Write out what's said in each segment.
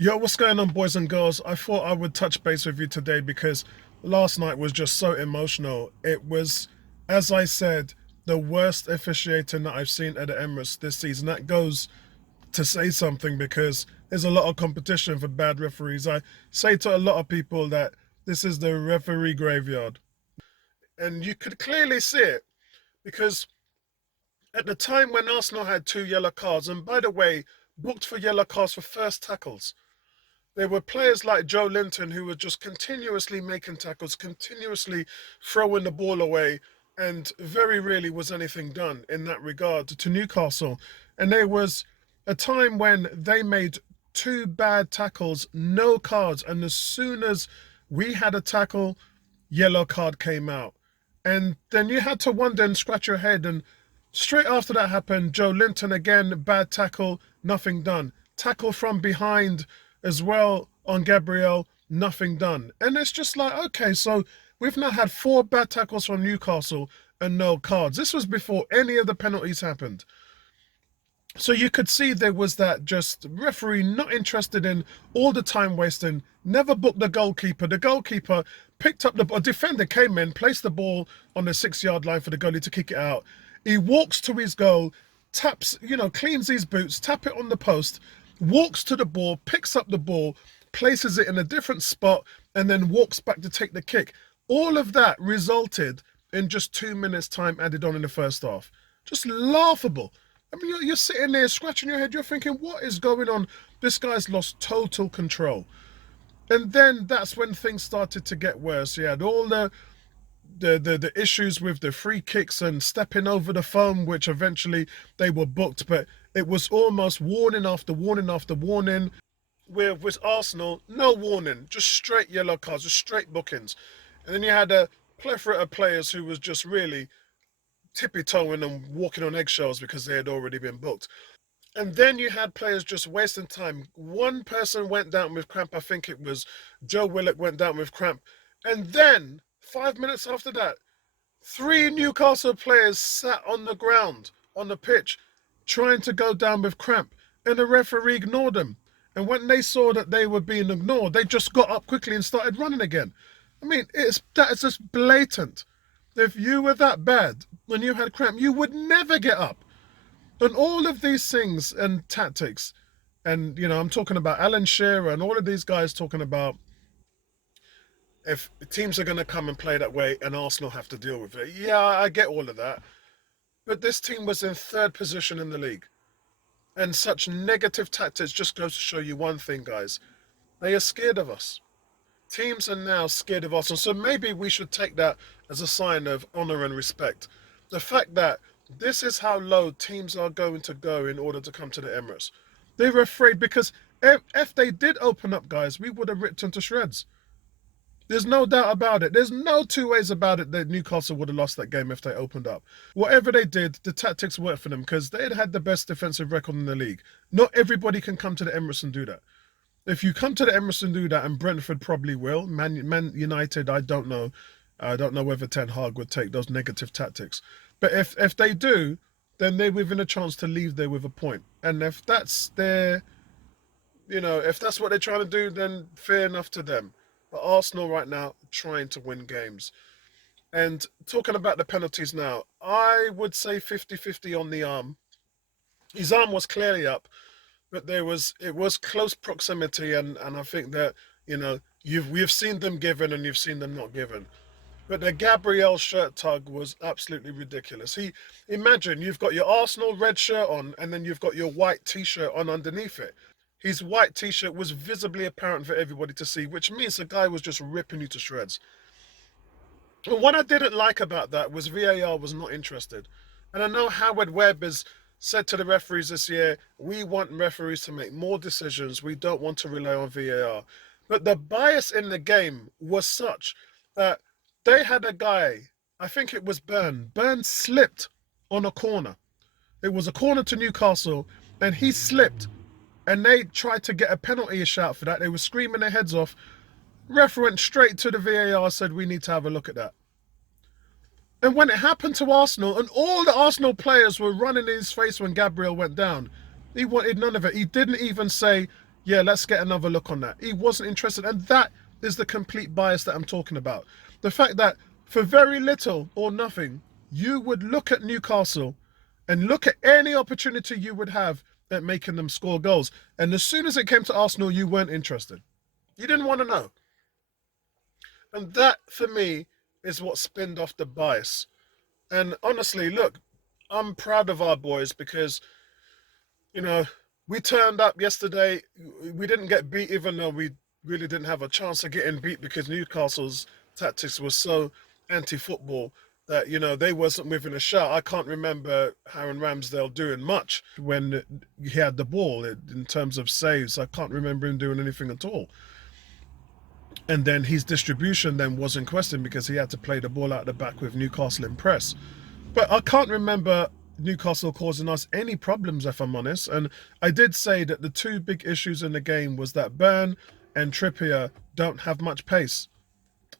Yo, what's going on, boys and girls? I thought I would touch base with you today because last night was just so emotional. It was, as I said, the worst officiating that I've seen at the Emirates this season. That goes to say something because there's a lot of competition for bad referees. I say to a lot of people that this is the referee graveyard. And you could clearly see it because at the time when Arsenal had two yellow cards, and by the way, booked for yellow cards for first tackles, there were players like Joe Linton who were just continuously making tackles, continuously throwing the ball away, and very rarely was anything done in that regard to Newcastle. And there was a time when they made two bad tackles, no cards, and as soon as we had a tackle, yellow card came out. And then you had to wonder and scratch your head. And straight after that happened, Joe Linton again, bad tackle, nothing done. Tackle from behind as well on Gabriel, nothing done. And it's just like, okay, so we've now had four bad tackles from Newcastle and no cards. This was before any of the penalties happened. So you could see there was that just referee not interested in all the time wasting, never booked the goalkeeper. The goalkeeper picked up a defender came in, placed the ball on the 6 yard line for the goalie to kick it out. He walks to his goal, taps, cleans his boots, tap it on the post, walks to the ball, picks up the ball, places it in a different spot, and then walks back to take the kick. All of that resulted in just 2 minutes time added on in the first half. Just laughable. I mean, you're sitting there scratching your head. You're thinking, what is going on? This guy's lost total control. And then that's when things started to get worse. You had all the issues with the free kicks and stepping over the foam, which eventually they were booked. But it was almost warning after warning after warning. With Arsenal, no warning, just straight yellow cards, just straight bookings. And then you had a plethora of players who was just really tippy-toeing and walking on eggshells because they had already been booked. And then you had players just wasting time. One person went down with cramp. I think it was Joe Willock went down with cramp. And then 5 minutes after that, three Newcastle players sat on the ground, on the pitch, trying to go down with cramp. And the referee ignored them. And when they saw that they were being ignored, they just got up quickly and started running again. I mean, that is just blatant. If you were that bad when you had cramp, you would never get up. And all of these things and tactics, and I'm talking about Alan Shearer and all of these guys talking about if teams are going to come and play that way and Arsenal have to deal with it. Yeah, I get all of that. But this team was in third position in the league. And such negative tactics just goes to show you one thing, guys. They are scared of us. Teams are now scared of us. And so maybe we should take that as a sign of honor and respect. The fact that this is how low teams are going to go in order to come to the Emirates. They were afraid because if they did open up, guys, we would have ripped them to shreds. There's no doubt about it. There's no two ways about it that Newcastle would have lost that game if they opened up. Whatever they did, the tactics worked for them because they had the best defensive record in the league. Not everybody can come to the Emirates and do that. If you come to the Emirates and do that, and Brentford probably will, Man United, I don't know. I don't know whether Ten Hag would take those negative tactics. But if they do, then they're within a chance to leave there with a point. And if that's if that's what they're trying to do, then fair enough to them. But Arsenal right now trying to win games. And talking about the penalties now, I would say 50-50 on the arm. His arm was clearly up, but it was close proximity, and I think that we've seen them given and you've seen them not given. But the Gabriel shirt tug was absolutely ridiculous. Imagine you've got your Arsenal red shirt on and then you've got your white t-shirt on underneath it. His white t-shirt was visibly apparent for everybody to see, which means the guy was just ripping you to shreds. And what I didn't like about that was VAR was not interested. And I know Howard Webb has said to the referees this year, we want referees to make more decisions. We don't want to rely on VAR. But the bias in the game was such that they had a guy, I think it was Burn. Burn slipped on a corner. It was a corner to Newcastle, and he slipped. And they tried to get a penalty shout for that. They were screaming their heads off. Ref went straight to the VAR, said, we need to have a look at that. And when it happened to Arsenal, and all the Arsenal players were running in his face when Gabriel went down, he wanted none of it. He didn't even say, Yeah, let's get another look on that. He wasn't interested. And that is the complete bias that I'm talking about. The fact that for very little or nothing, you would look at Newcastle and look at any opportunity you would have at making them score goals. And as soon as it came to Arsenal, you weren't interested. You didn't want to know. And that, for me, is what spinned off the bias. And honestly, look, I'm proud of our boys because, you know, we turned up yesterday. We didn't get beat, even though we really didn't have a chance of getting beat because Newcastle's tactics were so anti-football that, they wasn't within a shot. I can't remember Aaron Ramsdale doing much when he had the ball in terms of saves. I can't remember him doing anything at all. And then his distribution then was in question because he had to play the ball out the back with Newcastle in press. But I can't remember Newcastle causing us any problems, if I'm honest. And I did say that the two big issues in the game was that Burn and Trippier don't have much pace.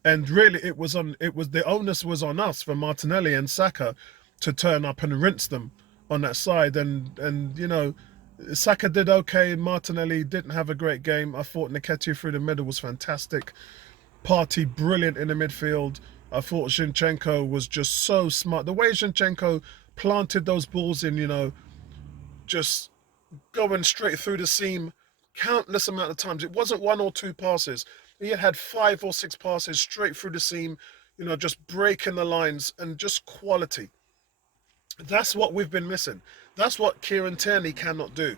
And really, the onus was on us for Martinelli and Saka to turn up and rinse them on that side. And Saka did okay. Martinelli didn't have a great game. I thought Nketiah through the middle was fantastic. Party brilliant in the midfield. I thought Zinchenko was just so smart. The way Zinchenko planted those balls in, just going straight through the seam countless amount of times. It wasn't one or two passes. He had 5 or 6 passes straight through the seam, just breaking the lines and just quality. That's what we've been missing. That's what Kieran Tierney cannot do.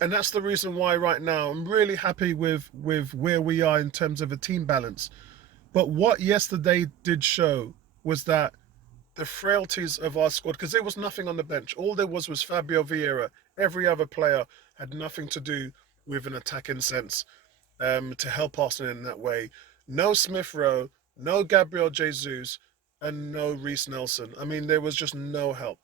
And that's the reason why right now I'm really happy with where we are in terms of a team balance. But what yesterday did show was that the frailties of our squad, because there was nothing on the bench. All there was Fabio Vieira. Every other player had nothing to do with an attacking sense to help Arsenal in that way. No Smith Rowe, no Gabriel Jesus, and no Reece Nelson. I mean, there was just no help.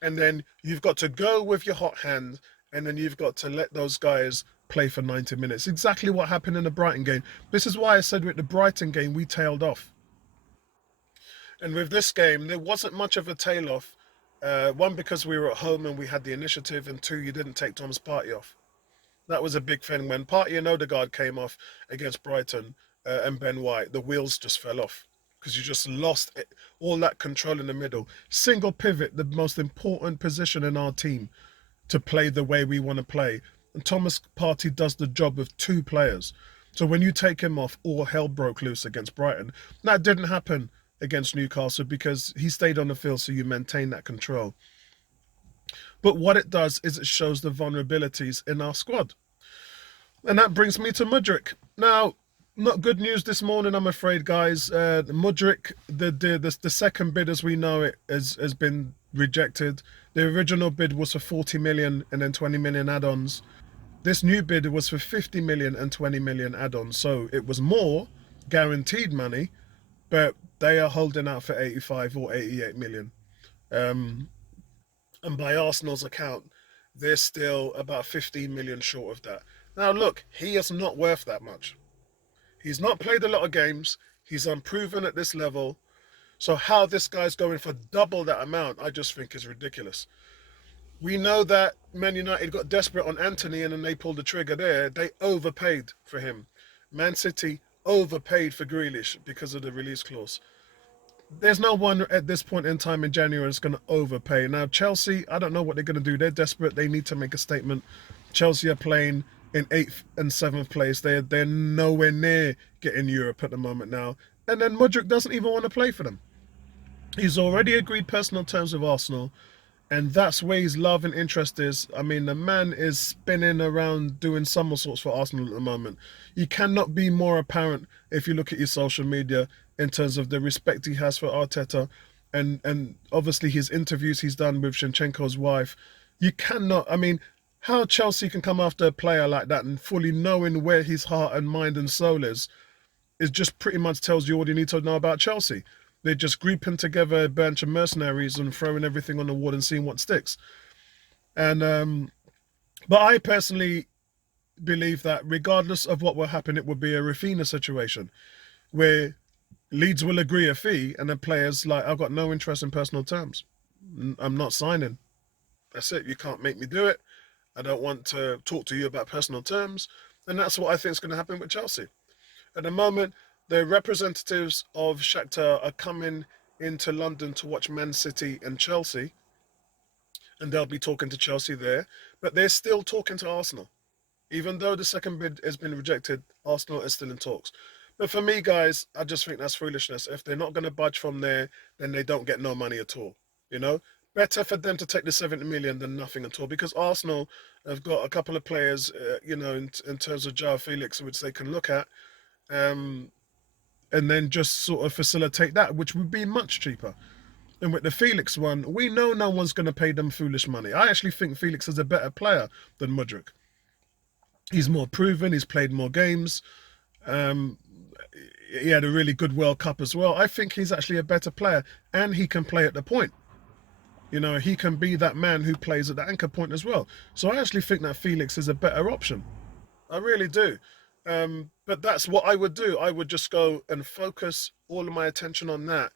And then you've got to go with your hot hand, and then you've got to let those guys play for 90 minutes. Exactly what happened in the Brighton game. This is why I said with the Brighton game, we tailed off. And with this game, there wasn't much of a tail off. One, because we were at home and we had the initiative, and two, you didn't take Thomas Partey off. That was a big thing. When Partey and Odegaard came off against Brighton and Ben White, the wheels just fell off because you just lost all that control in the middle. Single pivot, the most important position in our team to play the way we want to play. And Thomas Partey does the job of 2 players. So when you take him off, all hell broke loose against Brighton. That didn't happen against Newcastle because he stayed on the field, so you maintain that control. But what it does is it shows the vulnerabilities in our squad. And that brings me to Mudryk. Now, not good news this morning, I'm afraid, guys. Mudryk, the second bid as we know it, has been rejected. The original bid was for 40 million and then 20 million add-ons. This new bid was for 50 million and 20 million add-ons. So it was more guaranteed money, but they are holding out for 85 or 88 million. Um, and by Arsenal's account, they're still about 15 million short of that. Now, look, he is not worth that much. He's not played a lot of games. He's unproven at this level. So how this guy's going for double that amount, I just think is ridiculous. We know that Man United got desperate on Anthony and then they pulled the trigger there. They overpaid for him. Man City overpaid for Grealish because of the release clause. There's no one at this point in time in January that's going to overpay. Now, Chelsea, I don't know what they're going to do. They're desperate. They need to make a statement. Chelsea are playing in 8th and 7th place. They're nowhere near getting Europe at the moment now. And then Mudryk doesn't even want to play for them. He's already agreed personal terms with Arsenal, and that's where his love and interest is. I mean, the man is spinning around doing somersaults for Arsenal at the moment. You cannot be more apparent if you look at your social media in terms of the respect he has for Arteta and obviously his interviews he's done with Zinchenko's wife. You cannot, I mean, how Chelsea can come after a player like that and fully knowing where his heart and mind and soul is just pretty much tells you all you need to know about Chelsea. They're just grouping together a bunch of mercenaries and throwing everything on the wall and seeing what sticks. And but I personally believe that regardless of what will happen, it will be a Rafinha situation where Leeds will agree a fee and then players like, I've got no interest in personal terms. I'm not signing. That's it. You can't make me do it. I don't want to talk to you about personal terms. And that's what I think is going to happen with Chelsea. At the moment, the representatives of Shakhtar are coming into London to watch Man City and Chelsea, and they'll be talking to Chelsea there. But they're still talking to Arsenal. Even though the second bid has been rejected, Arsenal is still in talks. But for me, guys, I just think that's foolishness. If they're not going to budge from there, then they don't get no money at all. You know, better for them to take the 70 million than nothing at all. Because Arsenal have got a couple of players, in terms of Joao Felix, which they can look at, um, and then just sort of facilitate that, which would be much cheaper. And with the Felix one, we know no one's going to pay them foolish money. I actually think Felix is a better player than Mudryk. He's more proven. He's played more games. Um, he had a really good World Cup as well. I think he's actually a better player, and he can play at the point. You know, he can be that man who plays at the anchor point as well. So I actually think that Felix is a better option. I really do. But that's what I would do. I would just go and focus all of my attention on that,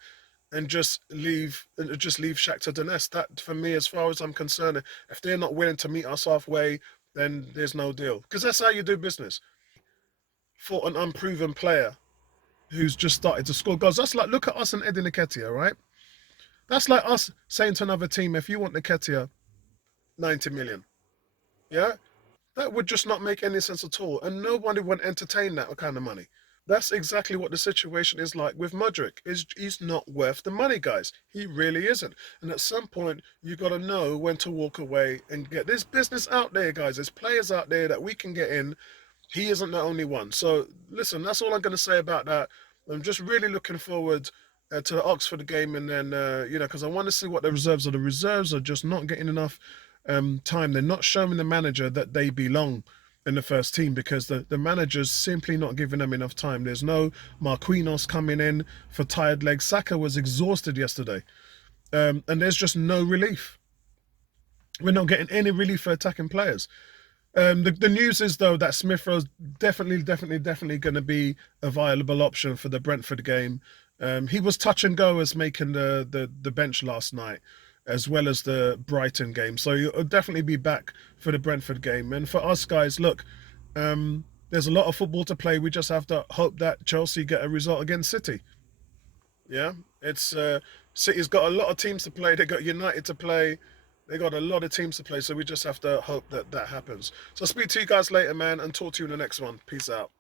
and just leave Shakhtar Donetsk. That for me, as far as I'm concerned, if they're not willing to meet us halfway, then there's no deal. Because that's how you do business. For an unproven player who's just started to score goals, that's like, look at us and Eddie Nketiah, right? That's like us saying to another team, if you want Nketiah, 90 million. Yeah, that would just not make any sense at all, and nobody would entertain that kind of money. That's exactly what the situation is like with Mudryk. He's not worth the money, guys. He really isn't. And at some point, you got to know when to walk away and get this business out there, guys. There's players out there that we can get in. He isn't the only one. So listen, that's all I'm going to say about that. I'm just really looking forward to the Oxford game, and then because I want to see what the reserves are. The reserves are just not getting enough time. They're not showing the manager that they belong in the first team, because the manager's simply not giving them enough time. There's no Marquinhos coming in for tired legs. Saka was exhausted yesterday, and there's just no relief. We're not getting any relief for attacking players. The news is, though, that Smith Rowe's definitely going to be a viable option for the Brentford game. He was touch and go as making the bench last night, as well as the Brighton game. So he'll definitely be back for the Brentford game. And for us, guys, look, there's a lot of football to play. We just have to hope that Chelsea get a result against City. Yeah, it's City's got a lot of teams to play. They got United to play. They got a lot of teams to play. So we just have to hope that that happens. So I'll speak to you guys later, man, and talk to you in the next one. Peace out.